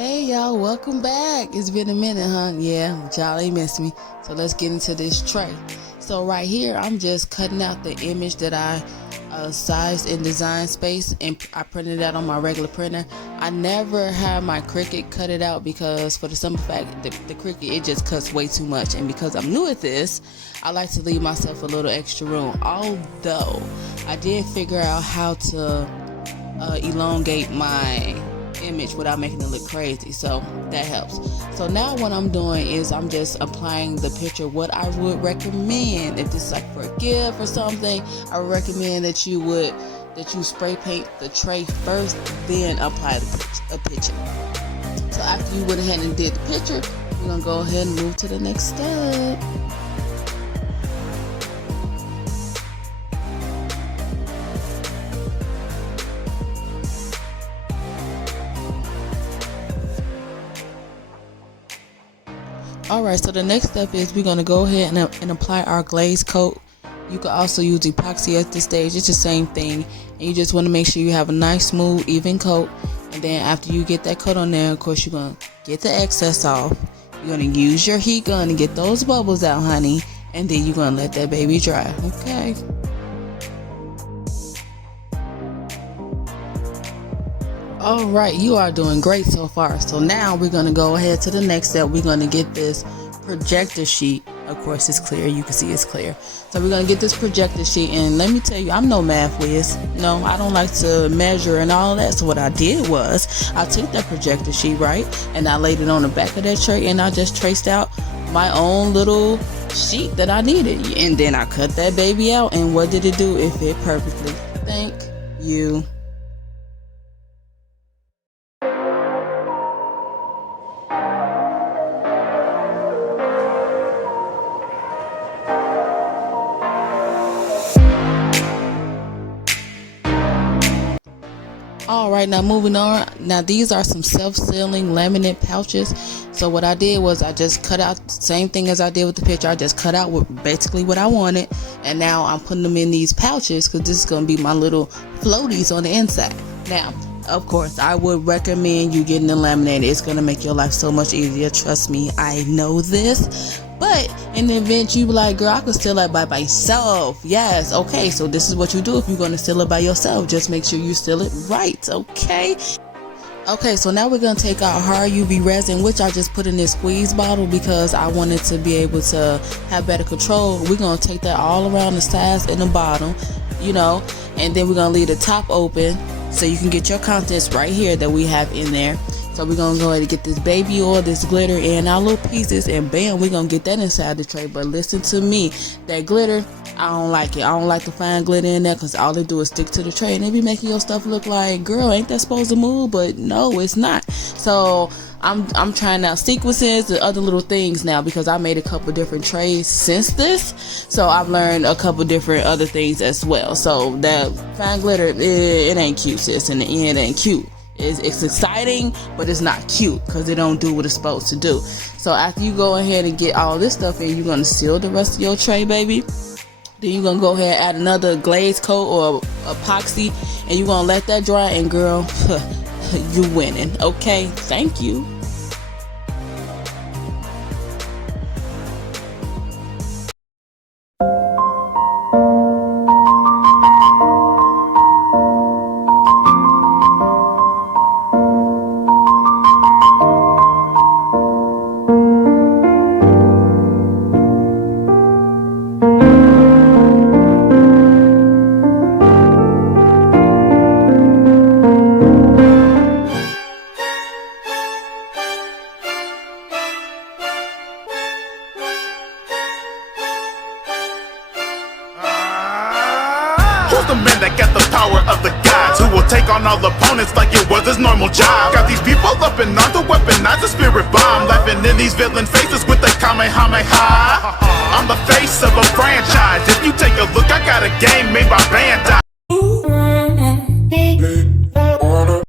Hey y'all, welcome back. It's been a minute, huh? Yeah, y'all ain't missed me. So let's get into this tray. So right here, I'm just cutting out the image that I sized in Design Space, and I printed it out on my regular printer. I never have my Cricut cut it out because, for the simple fact, the Cricut, it just cuts way too much. And because I'm new at this, I like to leave myself a little extra room. Although I did figure out how to elongate my image without making it look crazy, so that helps. So now what I'm doing is I'm just applying the picture. What I would recommend, if this is like for a gift or something, I would recommend that you spray paint the tray first, then apply a picture. So after you went ahead and did the picture, we're gonna go ahead and move to the next step. Alright, so the next step is we're going to go ahead and apply our glaze coat. You can also use epoxy at this stage. It's the same thing. And you just want to make sure you have a nice, smooth, even coat. And then after you get that coat on there, of course, you're going to get the excess off. You're going to use your heat gun to get those bubbles out, honey. And then you're going to let that baby dry. Okay. Alright, you are doing great so far. So now we're going to go ahead to the next step. We're going to get this projector sheet. Of course, it's clear. You can see it's clear. So we're going to get this projector sheet. And let me tell you, I'm no math whiz. No, I don't like to measure and all that. So what I did was I took that projector sheet, right, and I laid it on the back of that tray, and I just traced out my own little sheet that I needed. And then I cut that baby out. And what did it do? It fit perfectly. Thank you. Alright, now moving on. Now these are some self-sealing laminate pouches. So what I did was I just cut out the same thing as I did with the picture. I just cut out basically what I wanted, and now I'm putting them in these pouches because this is going to be my little floaties on the inside. Now, of course, I would recommend you getting the laminated. It's going to make your life so much easier. Trust me, I know this. But in the event you be like, girl, I could seal it by myself. Yes, okay, so this is what you do if you're going to seal it by yourself. Just make sure you seal it right, okay? Okay, so now we're going to take our hard UV resin, which I just put in this squeeze bottle because I wanted to be able to have better control. We're going to take that all around the sides and the bottom, you know, and then we're going to leave the top open so you can get your contents right here that we have in there. So we're going to go ahead and get this baby oil, this glitter, and our little pieces, and bam, we're going to get that inside the tray. But listen to me, that glitter, I don't like it. I don't like to find glitter in there because all they do is stick to the tray, and they be making your stuff look like, girl, ain't that supposed to move? But no, it's not. So I'm trying out sequences and other little things now because I made a couple different trays since this. So I've learned a couple different other things as well. So that fine glitter, it ain't cute, sis. In the end, it ain't cute. It's exciting, but it's not cute because it don't do what it's supposed to do. So after you go ahead and get all this stuff in, you're going to seal the rest of your tray, baby. Then you're going to go ahead and add another glaze coat or epoxy, and you're going to let that dry, and girl, you winning. Okay, thank you. Who's the man that got the power of the gods, who will take on all opponents like it was his normal job? Got these people up and on to weaponize the spirit bomb, laughing in these villain faces with the Kamehameha. I'm the face of a franchise. If you take a look, I got a game made by Bandai.